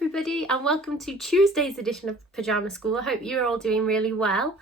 everybody, and welcome to Tuesday's edition of Pyjama School. I hope you're all doing really well.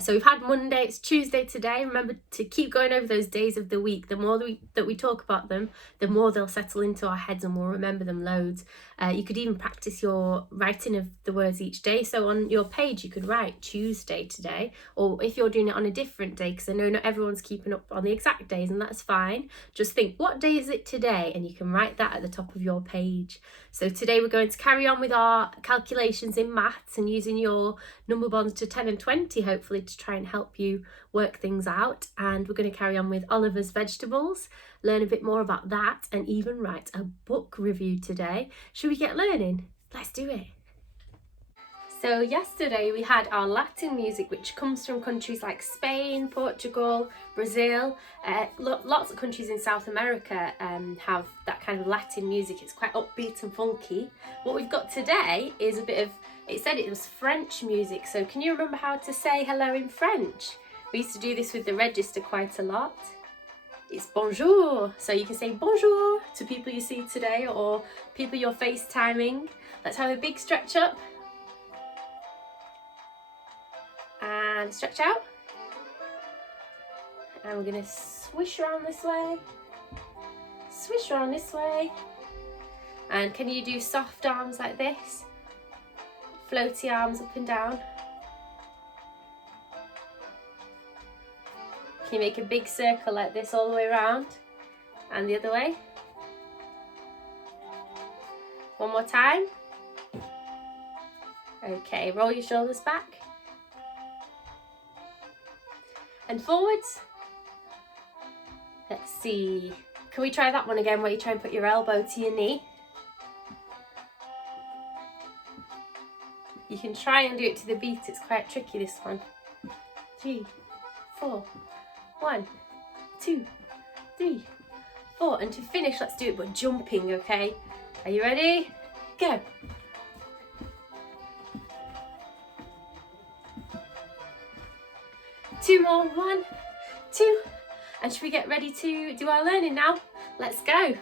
So we've had Monday, it's Tuesday today. Remember to keep going over those days of the week. The more that we talk about them, the more they'll settle into our heads and we'll remember them loads. You could even practice your writing of the words each day. So on your page you could write Tuesday today, or if you're doing it on a different day, because I know not everyone's keeping up on the exact days, and that's fine. Just think, what day is it today? And you can write that at the top of your page. So today we're going to carry on with our calculations in maths and using your number bonds to 10 and 20 hopefully to try and help you work things out. And we're going to carry on with Oliver's vegetables, learn a bit more about that, and even write a book review today. Should we get learning? Let's do it. So yesterday we had our Latin music, which comes from countries like Spain, Portugal, Brazil. Lots of countries in South America have that kind of Latin music. It's quite upbeat and funky. What we've got today is a bit of, it said it was French music. So can you remember how to say hello in French? We used to do this with the register quite a lot. It's bonjour. So you can say bonjour to people you see today or people you're FaceTiming. Let's have a big stretch up. And stretch out, and we're going to swish around this way, swish around this way. And can you do soft arms like this, floaty arms up and down? Can you make a big circle like this all the way around and the other way? One more time. Okay, roll your shoulders back and forwards. Let's see. Can we try that one again where you try and put your elbow to your knee? You can try and do it to the beat. It's quite tricky, this one. 3, 4, 1, 2, 3, 4. And to finish, let's do it but jumping, okay? Are you ready? Go. Two more, 1, 2, and should we get ready to do our learning now? Let's go.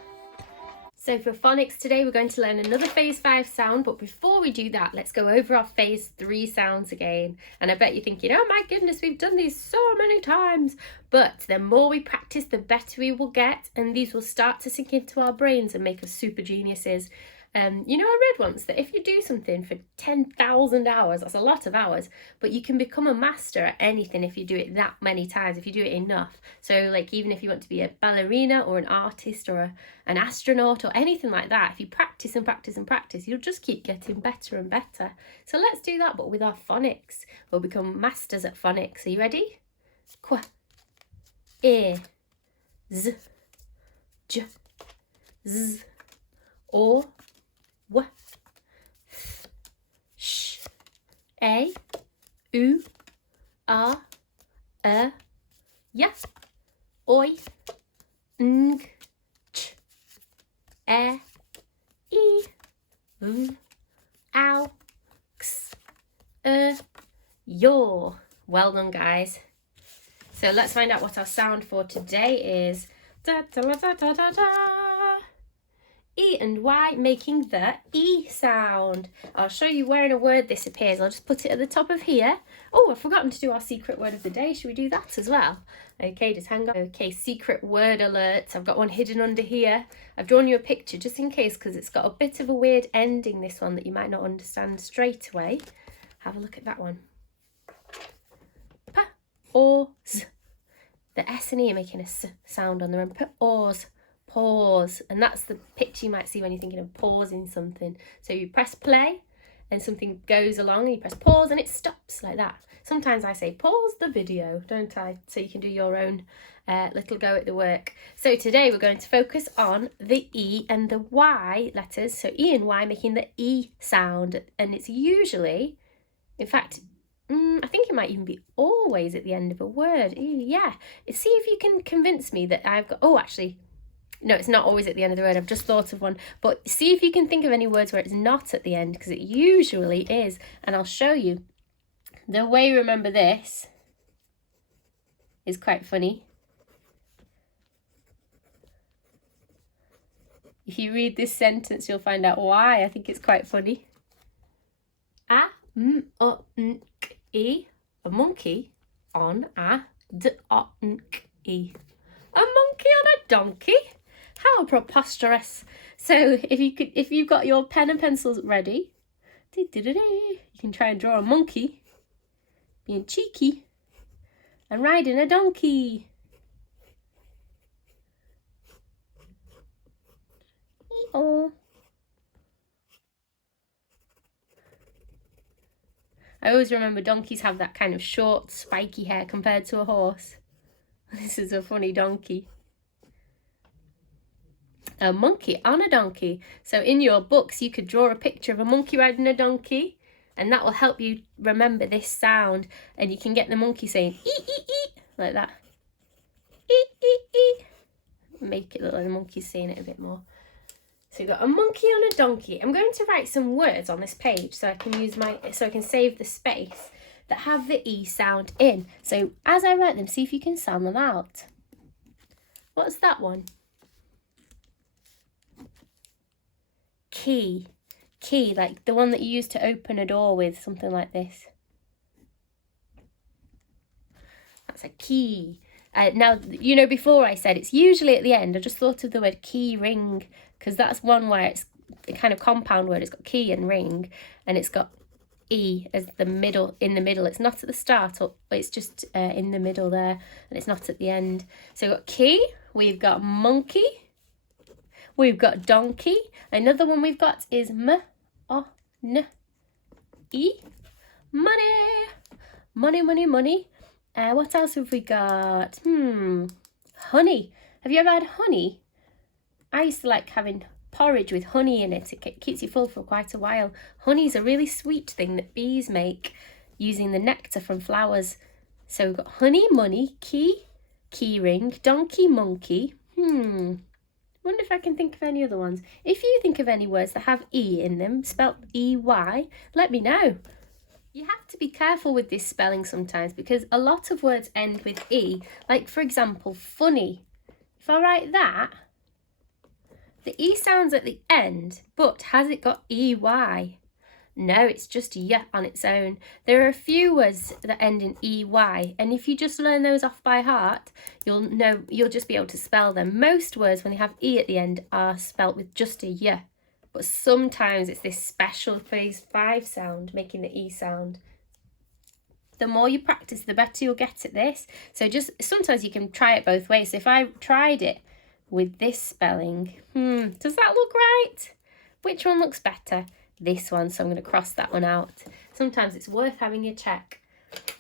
So for phonics today, we're going to learn another phase 5 sound, but before we do that, let's go over our phase 3 sounds again. And I bet you're thinking, oh my goodness, we've done these so many times. But the more we practice, the better we will get, and these will start to sink into our brains and make us super geniuses. You know, I read once that if you do something for 10,000 hours, that's a lot of hours, but you can become a master at anything if you do it that many times, if you do it enough. So like even if you want to be a ballerina or an artist or an astronaut or anything like that, if you practice and practice and practice, you'll just keep getting better and better. So let's do that, but with our phonics. We'll become masters at phonics. Are you ready? Qua, e, z, j, z, o, w, th, sh, a, u, a, ya, oi, ng, ch, e, v, ow, x, yo. Well done, guys. So let's find out what our sound for today is. Da, da, da, da, da, da. E and Y, making the E sound. I'll show you where in a word this appears. I'll just put it at the top of here. Oh, I've forgotten to do our secret word of the day. Should we do that as well? Okay, just hang on. Okay, secret word alert. I've got one hidden under here. I've drawn you a picture just in case, because it's got a bit of a weird ending, this one, that you might not understand straight away. Have a look at that one. Pa, or, z. The S and E are making a S sound on the end. Pause. Pause, and that's the picture you might see when you're thinking of pausing something. So you press play and something goes along and you press pause and it stops like that. Sometimes I say pause the video, don't I? So you can do your own little go at the work. So today we're going to focus on the E and the Y letters. So E and Y making the E sound, and it's usually, in fact, I think it might even be always at the end of a word. Yeah, see if you can convince me that I've got, oh actually, no, it's not always at the end of the word. I've just thought of one. But see if you can think of any words where it's not at the end, because it usually is. And I'll show you. The way you remember this is quite funny. If you read this sentence, you'll find out why. I think it's quite funny. A monkey on a donkey. A monkey on a donkey? How preposterous. So if you've got your pen and pencils ready, you can try and draw a monkey being cheeky and riding a donkey. Oh. I always remember donkeys have that kind of short, spiky hair compared to a horse. This is a funny donkey. A monkey on a donkey. So in your books, you could draw a picture of a monkey riding a donkey, and that will help you remember this sound. And you can get the monkey saying, ee, ee, ee, like that. Ee, ee, ee. Make it look like the monkey's saying it a bit more. So you've got a monkey on a donkey. I'm going to write some words on this page so I can save the space that have the E sound in. So as I write them, see if you can sound them out. What's that one? Key. Key, like the one that you use to open a door with, something like this. That's a key. Now, you know, before I said it's usually at the end, I just thought of the word key ring, because that's one where it's a kind of compound word. It's got key and ring, and it's got E as the middle, in the middle. It's not at the start, or it's just in the middle there, and it's not at the end. So we've got key, we've got monkey, we've got donkey. Another one we've got is M-O-N-E, money, money, money, money. What else have we got? Honey. Have you ever had honey? I used to like having porridge with honey in it. It keeps you full for quite a while. Honey's a really sweet thing that bees make using the nectar from flowers. So we've got honey, money, key, key ring, donkey, monkey. Wonder if I can think of any other ones. If you think of any words that have E in them, spelt E-Y, let me know. You have to be careful with this spelling sometimes because a lot of words end with E. Like, for example, funny. If I write that, the E sounds at the end, but has it got E-Y? No, it's just Y on its own. There are a few words that end in E-Y, and if you just learn those off by heart, you'll just be able to spell them. Most words, when they have E at the end, are spelt with just a Y. But sometimes it's this special phase 5 sound, making the E sound. The more you practice, the better you'll get at this. So just sometimes you can try it both ways. So if I tried it with this spelling, does that look right? Which one looks better? This one, so I'm going to cross that one out. Sometimes it's worth having a check.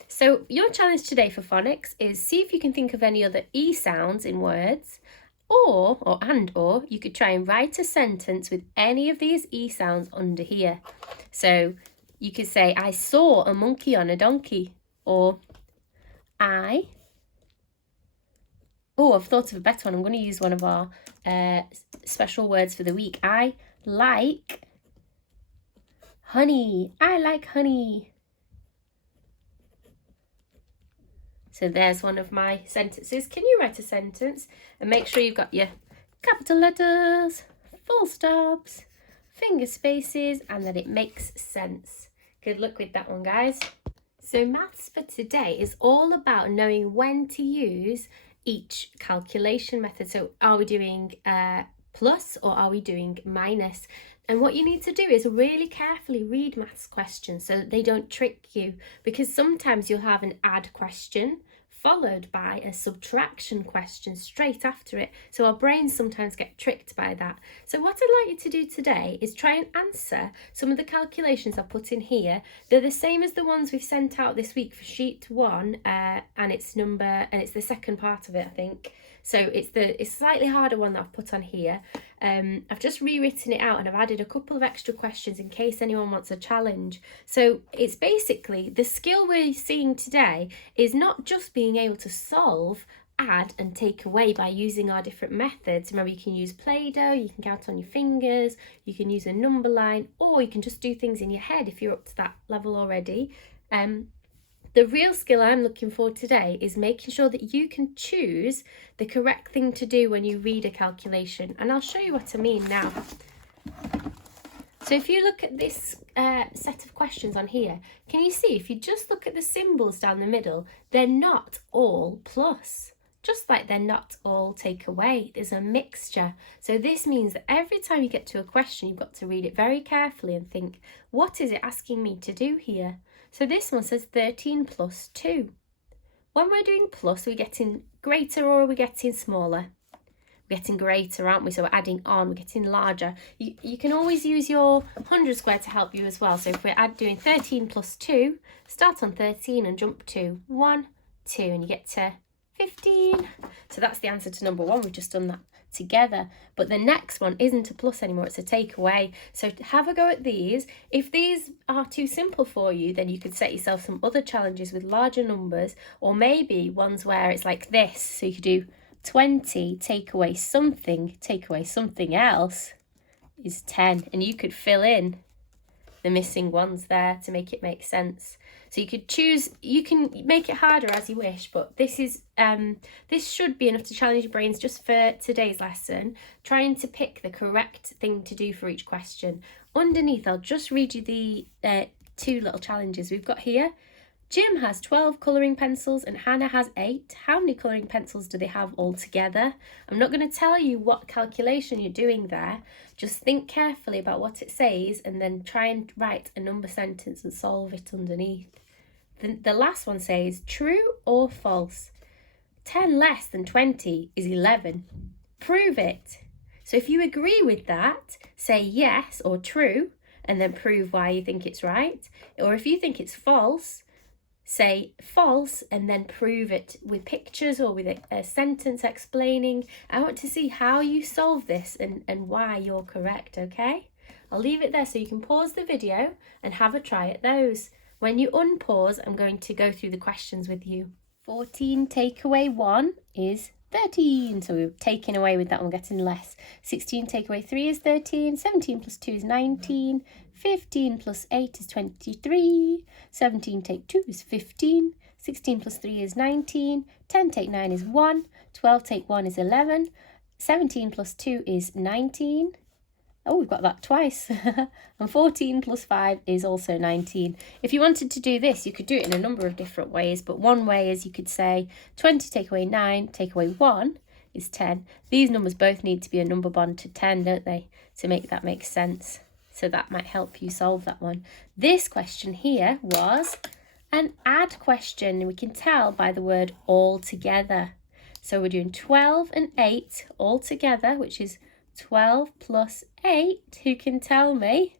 So your challenge today for phonics is see if you can think of any other E sounds in words, or you could try and write a sentence with any of these E sounds under here. So you could say, I saw a monkey on a donkey, or I've thought of a better one. I'm going to use one of our special words for the week. I like honey. I like honey. So there's one of my sentences. Can you write a sentence and make sure you've got your capital letters, full stops, finger spaces, and that it makes sense. Good luck with that one, guys. So maths for today is all about knowing when to use each calculation method. So are we doing plus or are we doing minus? And what you need to do is really carefully read maths questions so that they don't trick you, because sometimes you'll have an add question followed by a subtraction question straight after it. So our brains sometimes get tricked by that. So what I'd like you to do today is try and answer some of the calculations I put in here. They're the same as the ones we've sent out this week for sheet 1, and it's the second part of it, I think. So it's slightly harder one that I've put on here. I've just rewritten it out and I've added a couple of extra questions in case anyone wants a challenge. So it's basically the skill we're seeing today is not just being able to solve, add and take away by using our different methods. Remember, you can use Play-Doh, you can count on your fingers, you can use a number line, or you can just do things in your head if you're up to that level already. The real skill I'm looking for today is making sure that you can choose the correct thing to do when you read a calculation. And I'll show you what I mean now. So if you look at this set of questions on here, can you see if you just look at the symbols down the middle, they're not all plus. Just like they're not all take away, there's a mixture. So this means that every time you get to a question, you've got to read it very carefully and think, what is it asking me to do here? So this one says 13 plus 2. When we're doing plus, are we getting greater or are we getting smaller? We're getting greater, aren't we? So we're adding on, we're getting larger. You can always use your 100 square to help you as well. So if we're doing 13 plus 2, start on 13 and jump to 1, 2, and you get to 15. So that's the answer to number 1. We've just done that together. But the next one isn't a plus anymore, it's a takeaway. So have a go at these. If these are too simple for you, then you could set yourself some other challenges with larger numbers, or maybe ones where it's like this. So you could do 20, take away something else is 10. And you could fill in the missing ones there to make it make sense. So you could choose, you can make it harder as you wish, but this is this should be enough to challenge your brains just for today's lesson, trying to pick the correct thing to do for each question. Underneath, I'll just read you the 2 little challenges we've got here. Jim has 12 colouring pencils and Hannah has 8. How many colouring pencils do they have altogether? I'm not going to tell you what calculation you're doing there. Just think carefully about what it says and then try and write a number sentence and solve it underneath. The last one says, true or false? 10 less than 20 is 11. Prove it. So if you agree with that, say yes or true and then prove why you think it's right. Or if you think it's false, say false and then prove it with pictures or with a sentence explaining. I want to see how you solve this and why you're correct, okay? I'll leave it there so you can pause the video and have a try at those. When you unpause, I'm going to go through the questions with you. 14 take away 1 is 13. So we're taking away with that one, getting less. 16 take away 3 is 13. 17 plus 2 is 19. 15 plus 8 is 23. 17 take 2 is 15. 16 plus 3 is 19. 10 take 9 is 1. 12 take 1 is 11. 17 plus 2 is 19. Oh, we've got that twice. And 14 plus 5 is also 19. If you wanted to do this, you could do it in a number of different ways. But one way is you could say 20 take away 9, take away 1 is 10. These numbers both need to be a number bond to 10, don't they? To make that make sense. So that might help you solve that one. This question here was an add question. And we can tell by the word all together. So we're doing 12 and 8 all together, which is 12 plus 8. Who can tell me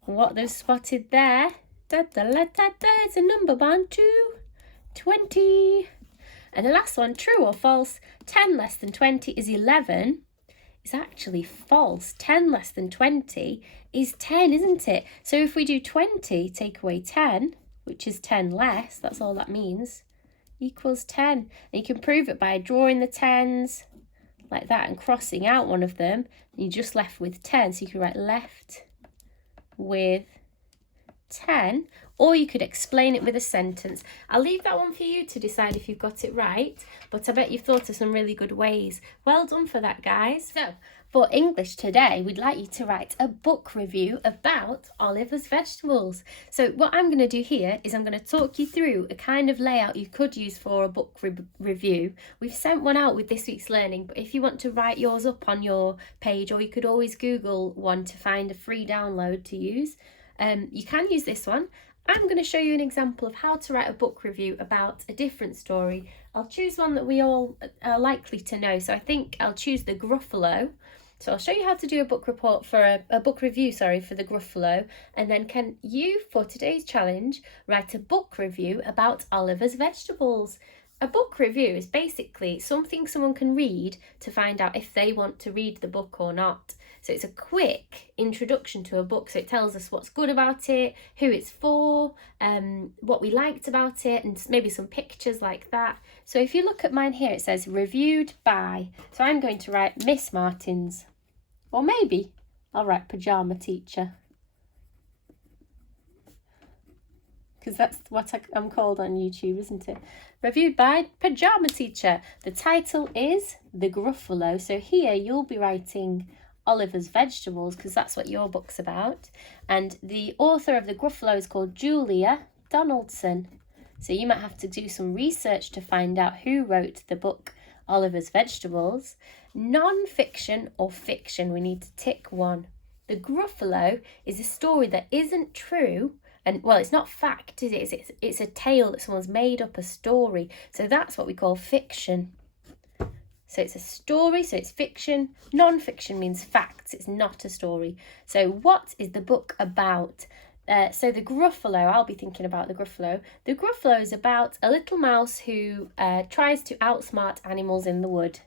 what they've spotted there? It's a number bond to 20. And the last one, true or false? 10 less than 20 is 11. It's actually false. 10 less than 20 is 10, isn't it? So if we do 20, take away 10, which is 10 less, that's all that means, equals 10. And you can prove it by drawing the tens like that and crossing out one of them, and you're just left with 10. So you can write left with 10, or you could explain it with a sentence. I'll leave that one for you to decide if you've got it right, but I bet you've thought of some really good ways. Well done for that, guys. So for English today, we'd like you to write a book review about Oliver's vegetables. So what I'm going to do here is I'm going to talk you through a kind of layout you could use for a book review. We've sent one out with this week's learning, but if you want to write yours up on your page, or you could always Google one to find a free download to use, you can use this one. I'm going to show you an example of how to write a book review about a different story. I'll choose one that we all are likely to know. So I think I'll choose the Gruffalo. So I'll show you how to do a book report for a book review, for the Gruffalo. And then can you, for today's challenge, write a book review about Oliver's vegetables? A book review is basically something someone can read to find out if they want to read the book or not. So it's a quick introduction to a book. So it tells us what's good about it, who it's for, what we liked about it, and maybe some pictures like that. So if you look at mine here, it says reviewed by. So I'm going to write Miss Martins. Or maybe I'll write Pyjama Teacher. because that's what I'm called on YouTube, isn't it? Reviewed by Pyjama Teacher. The title is The Gruffalo. So here you'll be writing Oliver's Vegetables, because that's what your book's about. And the author of The Gruffalo is called Julia Donaldson. So you might have to do some research to find out who wrote the book Oliver's Vegetables. Non-fiction or fiction, we need to tick one. The Gruffalo is a story that isn't true, and well, it's not fact, is it? It's a tale that someone's made up, a story. So that's what we call fiction. So it's a story, so it's fiction. Non-fiction means facts, it's not a story. So what is the book about? So the Gruffalo, I'll be thinking about the Gruffalo. The Gruffalo is about a little mouse who tries to outsmart animals in the wood.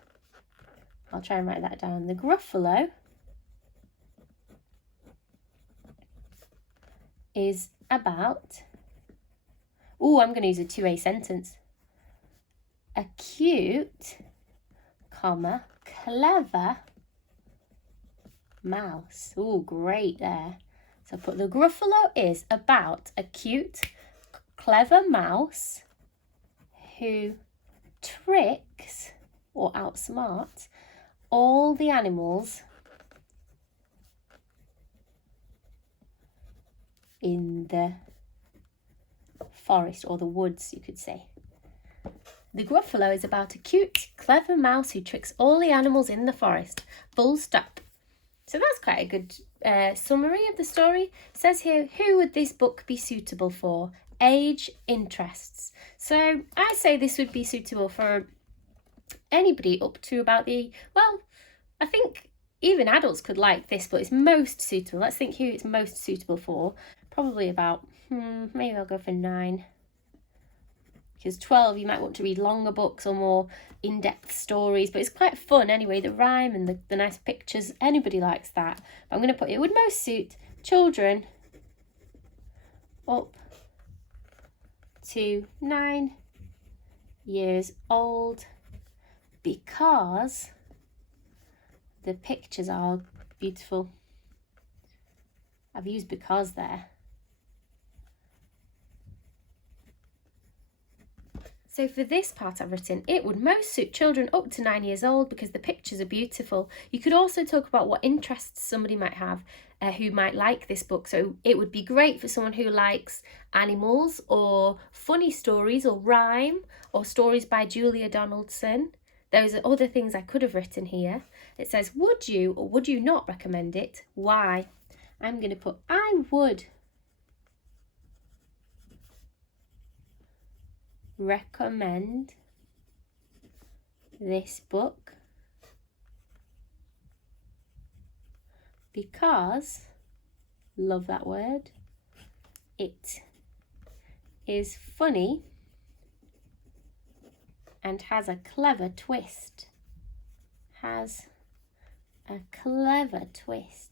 I'll try and write that down. The Gruffalo is about, I'm going to use a 2A sentence. A cute, comma, clever mouse. Great there. So put the Gruffalo is about a cute, clever mouse who tricks or outsmarts all the animals in the forest or the woods, you could say. The Gruffalo is about a cute, clever mouse who tricks all the animals in the forest. Full stop. So that's quite a good summary of the story. It says here, who would this book be suitable for? Age, interests. So I say this would be suitable for anybody up to about I think even adults could like this, but it's most suitable. Let's think who it's most suitable for. Probably about, maybe I'll go for 9. Because 12, you might want to read longer books or more in-depth stories, but it's quite fun anyway. The rhyme and the nice pictures, anybody likes that. But I'm going to put it would most suit children up to 9 years old, because the pictures are beautiful. I've used because there. So for this part I've written, it would most suit children up to 9 years old because the pictures are beautiful. You could also talk about what interests somebody might have who might like this book. So it would be great for someone who likes animals or funny stories or rhyme or stories by Julia Donaldson. Those are other things I could have written here. It says, would you or would you not recommend it? Why? I'm going to put, I would recommend this book because, love that word, it is funny and has a clever twist. Has a clever twist.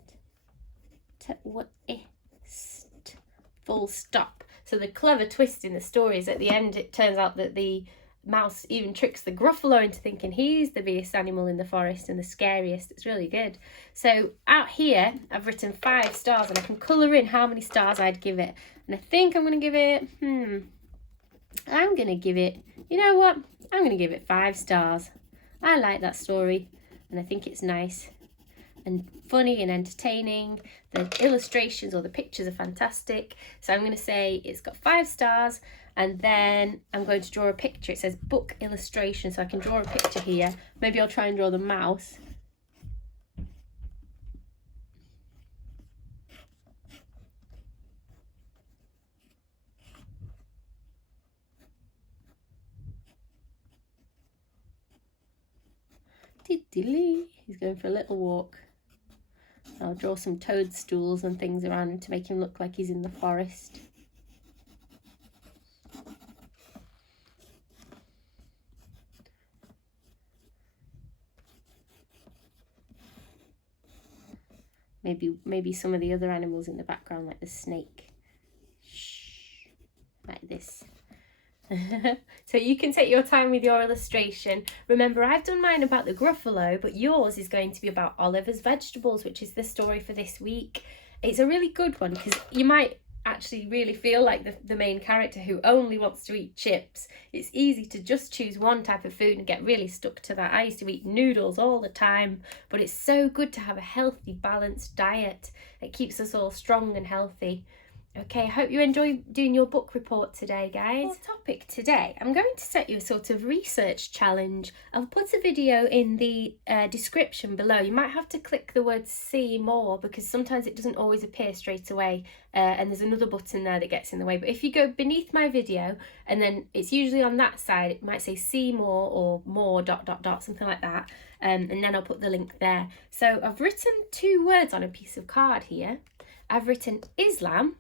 Full stop. So the clever twist in the story is at the end it turns out that the mouse even tricks the Gruffalo into thinking he's the biggest animal in the forest and the scariest. It's really good. So out here I've written 5 stars and I can colour in how many stars I'd give it. And I think I'm going to give it, I'm going to give it, you know what? I'm going to give it 5 stars. I like that story and I think it's nice and funny and entertaining. The illustrations or the pictures are fantastic. So I'm going to say it's got 5 stars, and then I'm going to draw a picture. It says book illustration, so I can draw a picture here. Maybe I'll try and draw the mouse. He's going for a little walk. I'll draw some toadstools and things around him to make him look like he's in the forest. Maybe some of the other animals in the background, like the snake. Shh, like this. So you can take your time with your illustration. Remember, I've done mine about the Gruffalo, but yours is going to be about Oliver's Vegetables, which is the story for this week. It's a really good one because actually really feel like the main character who only wants to eat chips. It's easy to just choose one type of food and get really stuck to that. I used to eat noodles all the time, but it's so good to have a healthy, balanced diet. It keeps us all strong and healthy. Okay, I hope you enjoy doing your book report today, guys. For topic today, I'm going to set you a sort of research challenge. I'll put a video in the description below. You might have to click the word see more because sometimes it doesn't always appear straight away, and there's another button there that gets in the way. But if you go beneath my video, and then it's usually on that side, it might say see more or more ... something like that, and then I'll put the link there. So I've written 2 words on a piece of card here. I've written Islam,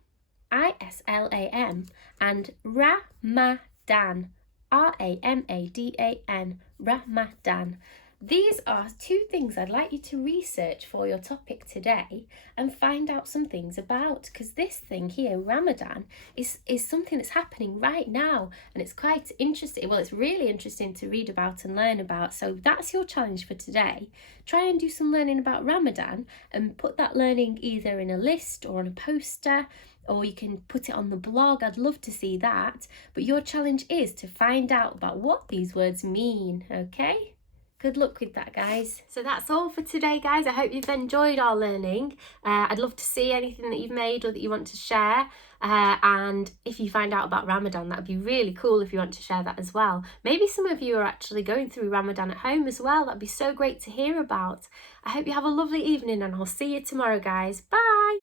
ISLAM, and Ramadan, RAMADAN, Ramadan. These are 2 things I'd like you to research for your topic today and find out some things about, because this thing here, Ramadan, is something that's happening right now, and it's quite interesting. Well, it's really interesting to read about and learn about. So that's your challenge for today. Try and do some learning about Ramadan and put that learning either in a list or on a poster, or you can put it on the blog. I'd love to see that. But your challenge is to find out about what these words mean, okay? Good luck with that, guys. So that's all for today, guys. I hope you've enjoyed our learning. I'd love to see anything that you've made or that you want to share. And if you find out about Ramadan, that'd be really cool if you want to share that as well. Maybe some of you are actually going through Ramadan at home as well. That'd be so great to hear about. I hope you have a lovely evening, and I'll see you tomorrow, guys. Bye.